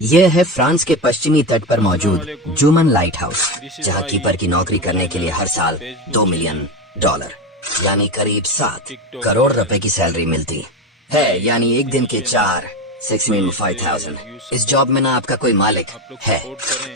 यह है फ्रांस के पश्चिमी तट पर मौजूद जुमन लाइट हाउस, जहाँ कीपर की नौकरी करने के लिए हर साल $2 मिलियन यानी करीब 7 करोड़ रुपए की सैलरी मिलती है। यानी एक दिन के 5,000। इस जॉब में ना आपका कोई मालिक है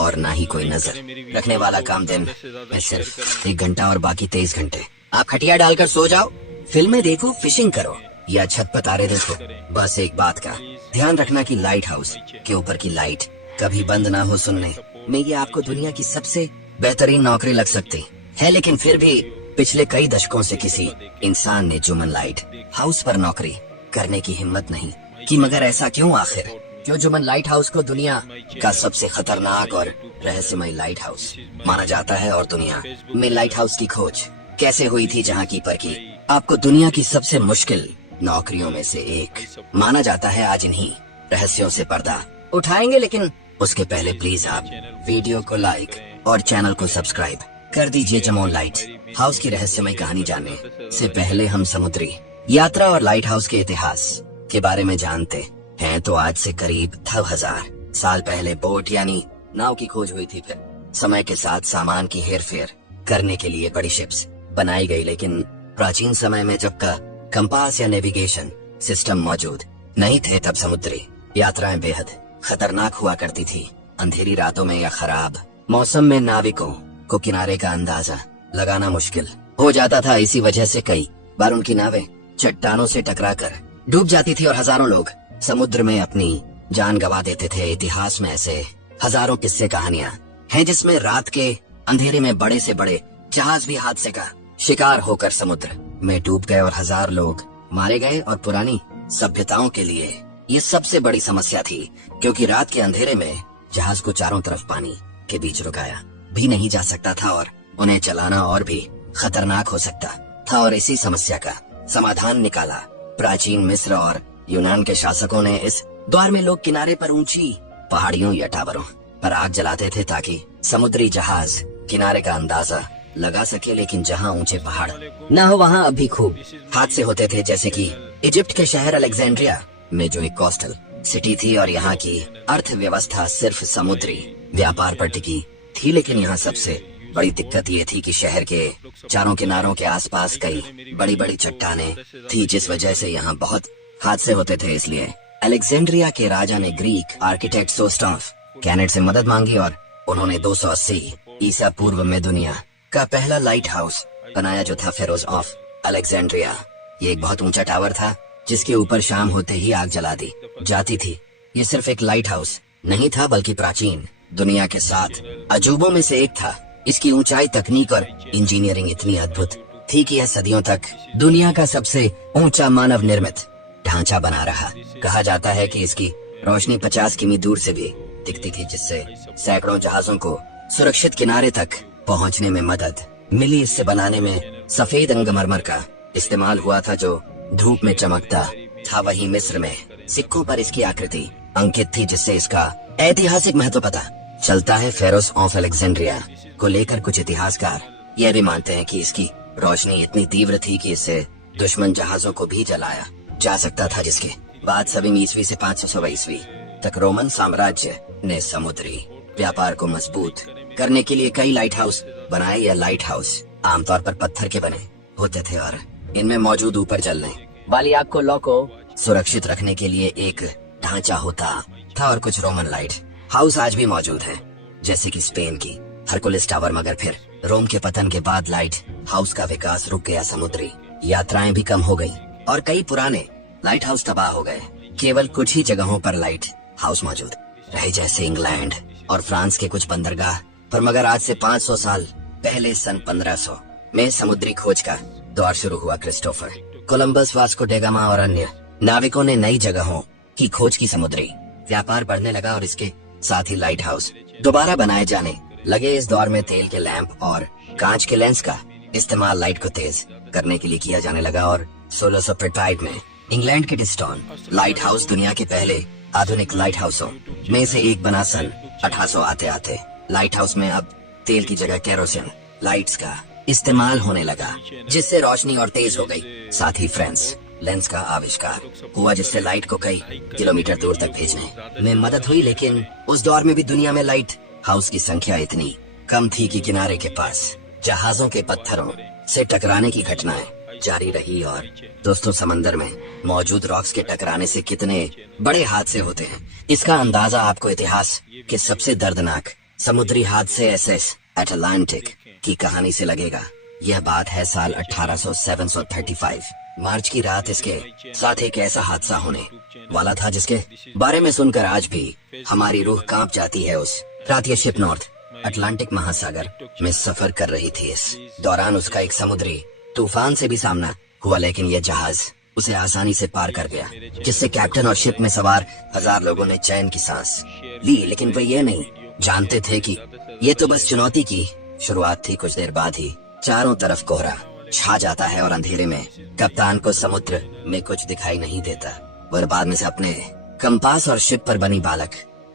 और ना ही कोई नजर रखने वाला। काम दिन में सिर्फ 1 घंटा और बाकी 23 घंटे आप खटिया डालकर सो जाओ, फिल्में देखो, फिशिंग करो या छत पर तारे देखो। बस एक बात का ध्यान रखना कि लाइट हाउस के ऊपर की लाइट कभी बंद ना हो। सुनने में ये आपको दुनिया की सबसे बेहतरीन नौकरी लग सकती है, लेकिन फिर भी पिछले कई दशकों से किसी इंसान ने जुमन लाइट हाउस पर नौकरी करने की हिम्मत नहीं की। मगर ऐसा क्यों आखिर? क्यों जुमन लाइट हाउस को दुनिया का सबसे खतरनाक और रहस्यमय लाइट हाउस माना जाता है? और दुनिया में लाइट हाउस की खोज कैसे हुई थी, जहाँ कीपर की आपको दुनिया की सबसे मुश्किल नौकरियों में से एक माना जाता है? आज इन्हीं रहस्यों से पर्दा उठाएंगे, लेकिन उसके पहले प्लीज आप वीडियो को लाइक और चैनल को सब्सक्राइब कर दीजिए। जुमन लाइट हाउस की रहस्यमय कहानी जानने से पहले हम समुद्री यात्रा और लाइट हाउस के इतिहास के बारे में जानते हैं। तो आज से करीब 1000 साल पहले बोट यानी नाव की खोज हुई थी। फिर समय के साथ सामान की हेरफेर करने के लिए बड़ी शिप्स बनाई गई, लेकिन प्राचीन समय में जब का कंपास या नेविगेशन सिस्टम मौजूद नहीं थे, तब समुद्री यात्राएं बेहद खतरनाक हुआ करती थी। अंधेरी रातों में या खराब मौसम में नाविकों को किनारे का अंदाजा लगाना मुश्किल हो जाता था। इसी वजह से कई बार उनकी नावें चट्टानों से टकराकर डूब जाती थी और हजारों लोग समुद्र में अपनी जान गंवा देते थे। इतिहास में ऐसे हजारों किस्से कहानियां हैं जिसमें रात के अंधेरे में बड़े से बड़े जहाज भी हादसे का शिकार होकर समुद्र में डूब गए और 1000 लोग मारे गए। और पुरानी सभ्यताओं के लिए ये सबसे बड़ी समस्या थी, क्योंकि रात के अंधेरे में जहाज को चारों तरफ पानी के बीच रुकाया भी नहीं जा सकता था और उन्हें चलाना और भी खतरनाक हो सकता था। और इसी समस्या का समाधान निकाला प्राचीन मिस्र और यूनान के शासकों ने। इस दौर में लोग किनारे पर ऊंची पहाड़ियों या टावरों पर आग जलाते थे ताकि समुद्री जहाज किनारे का अंदाजा लगा सके। लेकिन जहाँ ऊंचे पहाड़ न हो वहाँ अब भी खूब हादसे होते थे, जैसे कि इजिप्ट के शहर अलेक्जेंड्रिया में जो एक कोस्टल सिटी थी और यहाँ की अर्थव्यवस्था सिर्फ समुद्री व्यापार पर टिकी थी। लेकिन यहाँ सबसे बड़ी दिक्कत ये थी कि शहर के चारों किनारों के आसपास कई बड़ी बड़ी चट्टानें थी, जिस वजह से यहाँ बहुत हादसे होते थे। इसलिए अलेक्जेंड्रिया के राजा ने ग्रीक आर्किटेक्ट सोस्टॉफ कैनेट से मदद मांगी और उन्होंने 280 ईसा पूर्व में दुनिया का पहला लाइट हाउस बनाया, जो था फेरोज ऑफ अलेक्जेंड्रिया। ये एक बहुत ऊंचा टावर था जिसके ऊपर शाम होते ही आग जला दी जाती थी। ये सिर्फ एक लाइट हाउस नहीं था, बल्कि प्राचीन दुनिया के 7 अजूबों में से एक था। इसकी ऊंचाई, तकनीक और इंजीनियरिंग इतनी अद्भुत थी कि यह सदियों तक दुनिया का सबसे ऊंचा मानव निर्मित ढांचा बना रहा। कहा जाता है कि इसकी रोशनी 50 किमी दूर से भी दिखती थी, जिससे सैकड़ों जहाजों को सुरक्षित किनारे तक पहुंचने में मदद मिली। इससे बनाने में सफेद संगमरमर का इस्तेमाल हुआ था जो धूप में चमकता था। वहीं मिस्र में सिक्कों पर इसकी आकृति अंकित थी, जिससे इसका ऐतिहासिक महत्व पता चलता है। फेरोज ऑफ अलेक्जेंड्रिया को लेकर कुछ इतिहासकार यह भी मानते हैं कि इसकी रोशनी इतनी तीव्र थी कि इससे दुश्मन जहाजों को भी जलाया जा सकता था। जिसके बाद 7वीं ईस्वी से 500 ईस्वी तक रोमन साम्राज्य ने समुद्री व्यापार को मजबूत करने के लिए कई लाइट हाउस बनाए। या लाइट हाउस आमतौर पर पत्थर के बने होते थे और इनमें मौजूद ऊपर जलने वाली आग को लौ को सुरक्षित रखने के लिए एक ढांचा होता था। और कुछ रोमन लाइट हाउस आज भी मौजूद हैं, जैसे कि स्पेन की हरकुलिस टावर। मगर फिर रोम के पतन के बाद लाइट हाउस का विकास रुक गया, समुद्री यात्राएं भी कम हो गई और कई पुराने लाइट हाउस तबाह हो गए। केवल कुछ ही जगहों पर लाइट हाउस मौजूद रहे, जैसे इंग्लैंड और फ्रांस के कुछ बंदरगाह पर। मगर आज से 500 साल पहले सन 1500 में समुद्री खोज का दौर शुरू हुआ। Christopher Columbus, Vasco day gamma और अन्य नाविकों ने नई जगहों की खोज की। समुद्री व्यापार बढ़ने लगा और इसके साथ ही लाइट हाउस दोबारा बनाए जाने लगे। इस दौर में तेल के लैंप और कांच के लेंस का इस्तेमाल लाइट को तेज करने के लिए किया जाने लगा। और 1655 में इंग्लैंड के डिस्टॉन लाइट हाउस दुनिया के पहले आधुनिक लाइट हाउसों में से एक बना। सन 1800 आते आते लाइट हाउस में अब तेल की जगह केरोसिन लाइट्स का इस्तेमाल होने लगा, जिससे रोशनी और तेज हो गई। साथ ही फ्रांस लेंस का आविष्कार हुआ जिससे लाइट को कई किलोमीटर दूर तक भेजने में मदद हुई, लेकिन उस दौर में भी दुनिया में लाइट हाउस की संख्या इतनी कम थी कि किनारे के पास जहाजों के पत्थरों से टकराने की घटनाएं जारी रही। और दोस्तों, समंदर में मौजूद रॉक्स के टकराने से कितने बड़े हादसे होते हैं, इसका अंदाजा आपको इतिहास के सबसे दर्दनाक समुद्री हादसे एसएस अटलांटिक की कहानी से लगेगा। यह बात है साल 735 मार्च की रात। इसके साथ एक ऐसा हादसा होने वाला था जिसके बारे में सुनकर आज भी हमारी रूह कांप जाती है। उस रात ये शिप नॉर्थ अटलांटिक महासागर में सफर कर रही थी। इस दौरान उसका एक समुद्री तूफान से भी सामना हुआ, लेकिन यह जहाज उसे आसानी से पार कर गया, जिससे कैप्टन और शिप में सवार 1000 लोगों ने चैन की सांस ली। लेकिन वे ये नहीं जानते थे कि ये तो बस चुनौती की शुरुआत थी। कुछ देर बाद ही चारों तरफ कोहरा छा जाता है और अंधेरे में कप्तान को समुद्र में कुछ दिखाई नहीं देता। वह बाद में से अपने कंपास और शिप पर बनी बालक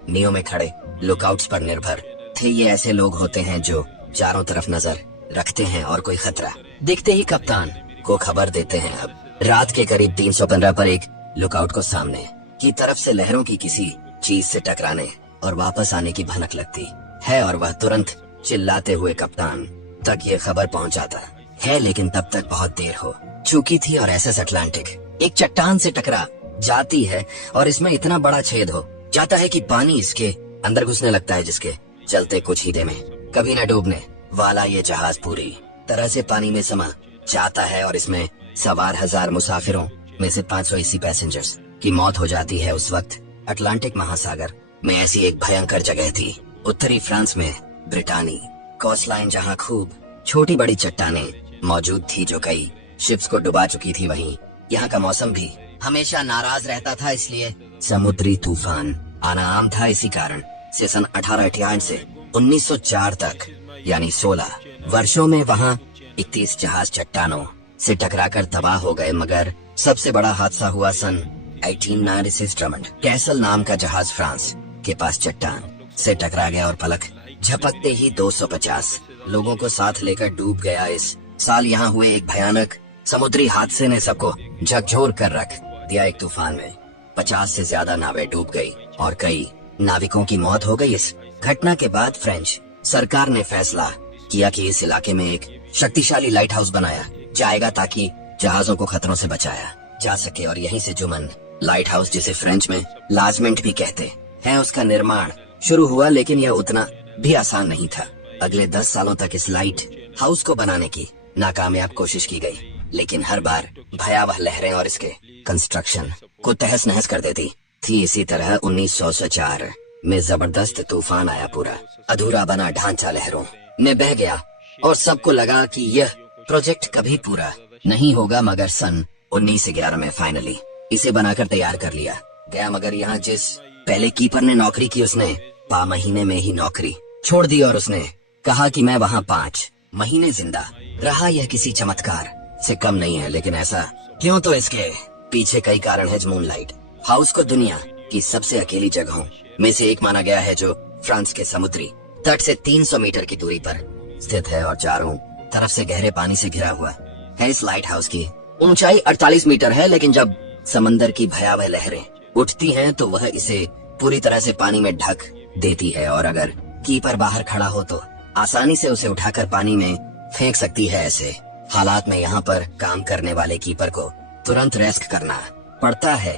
नियो में खड़े लुकआउट्स पर निर्भर थे। ये ऐसे लोग होते हैं जो चारों तरफ नजर रखते हैं और कोई खतरा दिखते ही कप्तान को खबर देते हैं। अब रात के करीब 315 पर एक लुकआउट को सामने की तरफ से लहरों की किसी चीज से टकराने और वापस आने की भनक लगती है और वह तुरंत चिल्लाते हुए कप्तान तक ये खबर पहुंचाता है। लेकिन तब तक बहुत देर हो चुकी थी और एसएस अटलांटिक एक चट्टान से टकरा जाती है और इसमें इतना बड़ा छेद हो जाता है कि पानी इसके अंदर घुसने लगता है, जिसके चलते कुछ ही देर में कभी न डूबने वाला ये जहाज पूरी तरह से पानी में समा जाता है और इसमें सवार 1000 मुसाफिरों में से 580 पैसेंजर्स की मौत हो जाती है। उस वक्त अटलांटिक महासागर में ऐसी एक भयंकर जगह थी उत्तरी फ्रांस में ब्रिटानी कोस्टलाइन, जहां खूब छोटी बड़ी चट्टानें मौजूद थी जो कई शिप्स को डुबा चुकी थी। वहीं यहाँ का मौसम भी हमेशा नाराज रहता था, इसलिए समुद्री तूफान आना आम था। इसी कारण से सन 1868 से 1904 तक यानी 16 वर्षों में वहाँ 31 जहाज चट्टानों से टकराकर तबाह हो गए। मगर सबसे बड़ा हादसा हुआ सन 1896। ड्रमंड कैसल नाम का जहाज फ्रांस के पास चट्टान से टकरा गया और पलक झपकते ही 250 लोगों को साथ लेकर डूब गया। इस साल यहाँ हुए एक भयानक समुद्री हादसे ने सबको झकझोर कर रख दिया। एक तूफान में 50 से ज्यादा नावें डूब गई और कई नाविकों की मौत हो गई। इस घटना के बाद फ्रेंच सरकार ने फैसला किया कि इस इलाके में एक शक्तिशाली लाइट हाउस बनाया जाएगा ताकि जहाजों को खतरों से बचाया जा सके। और यहीं से जुमन लाइट हाउस, जिसे फ्रेंच में लाजमेंट भी कहते हैं, उसका निर्माण शुरू हुआ। लेकिन यह उतना भी आसान नहीं था। अगले 10 सालों तक इस लाइट हाउस को बनाने की नाकामयाब कोशिश की गई, लेकिन हर बार भयावह लहरें और इसके कंस्ट्रक्शन को तहस नहस कर देती थी। इसी तरह 1904 में जबरदस्त तूफान आया। पूरा अधूरा बना ढांचा लहरों में बह गया और सबको लगा कि यह प्रोजेक्ट कभी पूरा नहीं होगा। मगर सन 1911 में फाइनली इसे बनाकर तैयार कर लिया गया। मगर यहाँ जिस पहले कीपर ने नौकरी की, उसने 5 महीने में ही नौकरी छोड़ दी और उसने कहा कि मैं वहाँ 5 महीने जिंदा रहा। यह किसी चमत्कार से कम नहीं है, लेकिन ऐसा क्यों? तो इसके पीछे कई कारण है। मून लाइट हाउस को दुनिया की सबसे अकेली जगहों में से एक माना गया है, जो फ्रांस के समुद्री तट से 300 मीटर की दूरी पर स्थित है और चारों तरफ से गहरे पानी से घिरा हुआ है। इस लाइट हाउस की ऊंचाई 48 मीटर है, लेकिन जब समंदर की भयावह लहरें उठती हैं तो वह इसे पूरी तरह से पानी में ढक देती है और अगर कीपर बाहर खड़ा हो तो आसानी से उसे उठाकर पानी में फेंक सकती है। ऐसे हालात में यहाँ पर काम करने वाले कीपर को तुरंत रेस्क करना पड़ता है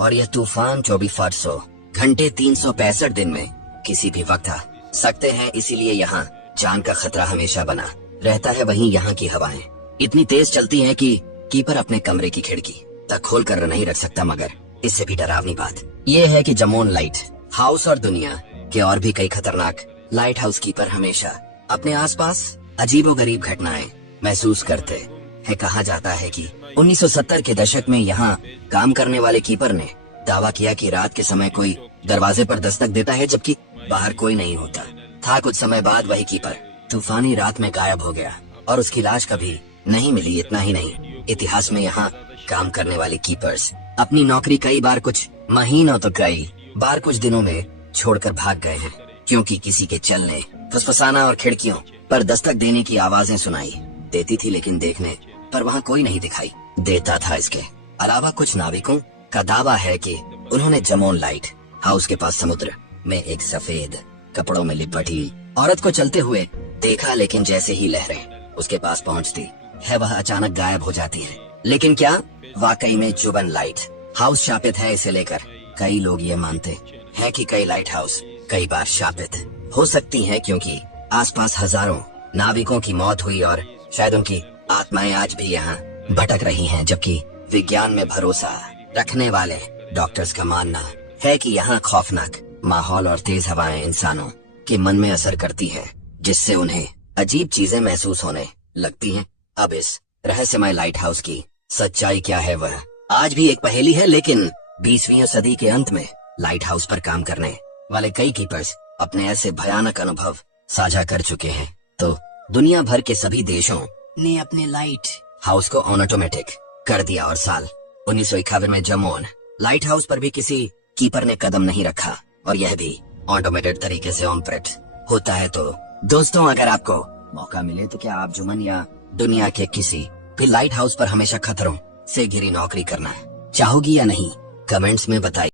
और यह तूफान 24 घंटे 365 दिन में किसी भी वक्त आ सकते हैं। इसीलिए यहाँ जान का खतरा हमेशा बना रहता है। वहीं यहाँ की हवाएं इतनी तेज चलती हैं कि कीपर अपने कमरे की खिड़की तक खोल कर नहीं रख सकता। मगर इससे भी डरावनी बात यह है कि जमोन लाइट हाउस और दुनिया के और भी कई खतरनाक लाइट हाउस कीपर हमेशा अपने आसपास अजीबोगरीब घटनाएं महसूस करते हैं। कहा जाता है कि 1970 के दशक में यहाँ काम करने वाले कीपर ने दावा किया कि रात के समय कोई दरवाजे पर दस्तक देता है जबकि बाहर कोई नहीं होता था। कुछ समय बाद वही कीपर तूफानी रात में गायब हो गया और उसकी लाश कभी नहीं मिली। इतना ही नहीं, इतिहास में यहाँ काम करने वाले कीपर्स अपनी नौकरी कई बार कुछ महीनों तो कई बार कुछ दिनों में छोड़कर भाग गए हैं, क्योंकि किसी के चलने, फुसफुसाना और खिड़कियों पर दस्तक देने की आवाजें सुनाई देती थी, लेकिन देखने पर वहाँ कोई नहीं दिखाई देता था। इसके अलावा कुछ नाविकों का दावा है कि उन्होंने जमोन लाइट हाउस के पास समुद्र में एक सफेद कपड़ों में लिपटी औरत को चलते हुए देखा, लेकिन जैसे ही लहरें उसके पास पहुंचती है वह अचानक गायब हो जाती है। लेकिन क्या वाकई में जुबन लाइट हाउस शापित है? इसे लेकर कई लोग ये मानते हैं कि कई लाइट हाउस कई बार शापित हो सकती हैं, क्योंकि आसपास हजारों नाविकों की मौत हुई और शायद उनकी आत्माएं आज भी यहाँ भटक रही हैं। जबकि विज्ञान में भरोसा रखने वाले डॉक्टर्स का मानना है कि यहाँ खौफनाक माहौल और तेज हवाएं इंसानों के मन में असर करती हैं, जिससे उन्हें अजीब चीजें महसूस होने लगती हैं। अब इस रहस्यमय लाइट हाउस की सच्चाई क्या है, वह आज भी एक पहेली है। लेकिन 20वीं सदी के अंत में लाइट हाउस पर काम करने वाले कई कीपर्स अपने ऐसे भयानक अनुभव साझा कर चुके हैं, तो दुनिया भर के सभी देशों ने अपने लाइट हाउस को ऑटोमेटिक कर दिया और साल 1951 में जमोन लाइट हाउस पर भी किसी कीपर ने कदम नहीं रखा, और यह भी ऑटोमेटेड तरीके से ऑपरेट होता है। तो दोस्तों, अगर आपको मौका मिले तो क्या आप जुमन या दुनिया के किसी भी लाइट हाउस पर हमेशा खतरों से घिरी नौकरी करना चाहोगी या नहीं? कमेंट्स में बताइए।